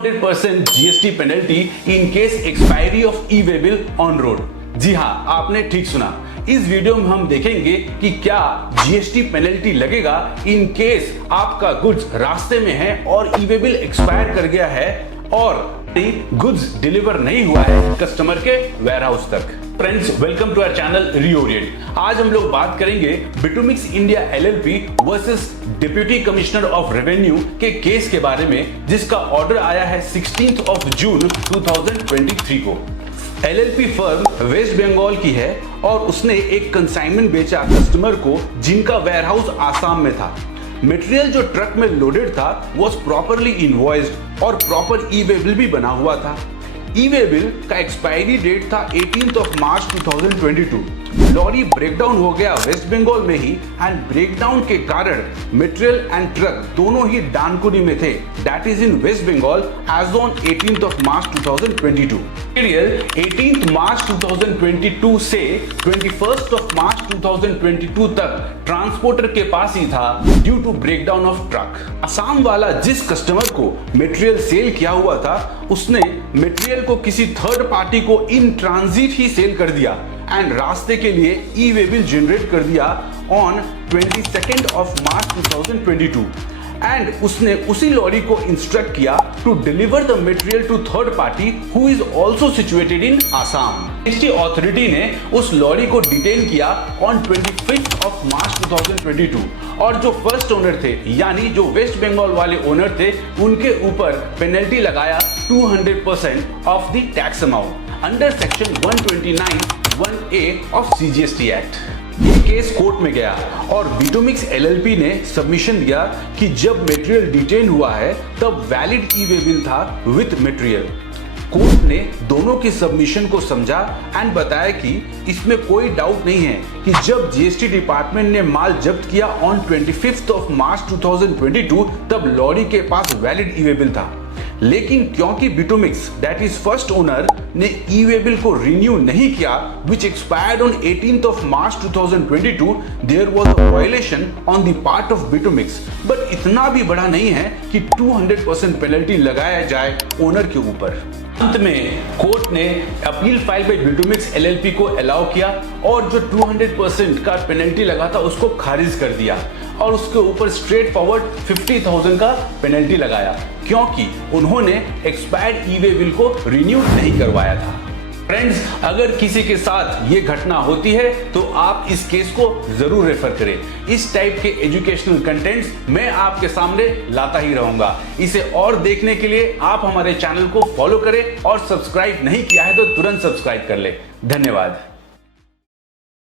100% GST penalty in case expiry of e way bill on road. जी हाँ, आपने ठीक सुना। इस वीडियो में हम देखेंगे कि क्या जीएसटी पेनल्टी लगेगा इन केस आपका गुड्स रास्ते में है और ई-वे बिल एक्सपायर कर गया है और गुड्स डिलीवर नहीं हुआ है कस्टमर के वेयरहाउस तक। Friends, welcome to our channel Reorient. आज हम लोग बात करेंगे Bitumix India LLP versus deputy commissioner of revenue के केस के बारे में, जिसका ऑर्डर आया है 16 जून 2023 को। एलएलपी फर्म वेस्ट बंगाल की है और उसने एक कंसाइनमेंट बेचा कस्टमर को जिनका वेयरहाउस आसाम में था। मटेरियल जो ट्रक में लोडेड था वो प्रॉपरली इनवॉइस्ड और प्रॉपर ई-वे बिल भी बना हुआ था। ई-वे बिल का एक्सपायरी डेट था 18 मार्च 2022। लॉरी ब्रेकडाउन हो गया वेस्ट बंगाल में ही एंड ब्रेकडाउन के कारण मटेरियल एंड ट्रक दोनों ही डानकुनी में थे, that is in West Bengal as on 18 March 2022। Material 18 March 2022 से 21 मार्च 2022 तक ट्रांसपोर्टर के पास ही था due to breakdown of truck. Assam वाला जिस कस्टमर को मटेरियल सेल किया हुआ था उसने मटेरियल को किसी थर्ड पार्टी को इन ट्रांजिट ही सेल कर दिया एंड रास्ते के लिए ई-वे बिल जनरेट कर दिया ऑन 22 मार्च 2022 एंड उसने उसी लॉरी को इंस्ट्रक्ट किया to deliver the material to third party who is also situated in Assam. GST authority ने उस लॉरी को डिटेन किया ऑन 25 मार्च 2022 और जो फर्स्ट ओनर थे यानी जो वेस्ट बंगाल वाले ओनर थे उनके ऊपर पेनल्टी लगाया 200% of the tax amount under section 129(1)(a of CGST act. ये केस कोर्ट में गया और बिटुमिक्स एलएलपी ने सबमिशन दिया कि जब मटेरियल डिटेन हुआ है तब वैलिड ई-वे बिल था विथ मटेरियल। कोर्ट ने दोनों की सबमिशन को समझा एंड बताया कि इसमें कोई डाउट नहीं है कि जब जीएसटी डिपार्टमेंट ने माल जब्त किया ऑन 25 मार्च 2022 तब लॉरी के पास वैलिड ई-वे बिल था। लेकिन क्योंकि Bitumix that is first owner ने ई-वे बिल को रिन्यू नहीं किया which expired on 18 March 2022, there was a violation on the part of Bitumix. But इतना भी बड़ा नहीं है कि 200% पेनल्टी लगाया जाए ओनर के ऊपर। अंत में कोर्ट ने अपील फाइल पे बिटुमिक्स एलएलपी को अलाउ किया और जो 200% का पेनल्टी लगा था उसको खारिज कर दिया और उसके ऊपर स्ट्रेट फॉरवर्ड 50,000 का पेनल्टी लगाया क्योंकि उन्होंने एक्सपायर्ड ई-वे बिल को रिन्यू नहीं करवाया था। फ्रेंड्स, अगर किसी के साथ ये घटना होती है तो आप इस केस को जरूर रेफर करें। इस टाइप के एजुकेशनल कंटेंट्स मैं आपके सामने लाता ही रहूंगा। इसे और देखने के लिए आप हमारे चैनल को फॉलो करें और सब्सक्राइब नहीं किया है तो तुरंत सब्सक्राइब कर ले। धन्यवाद।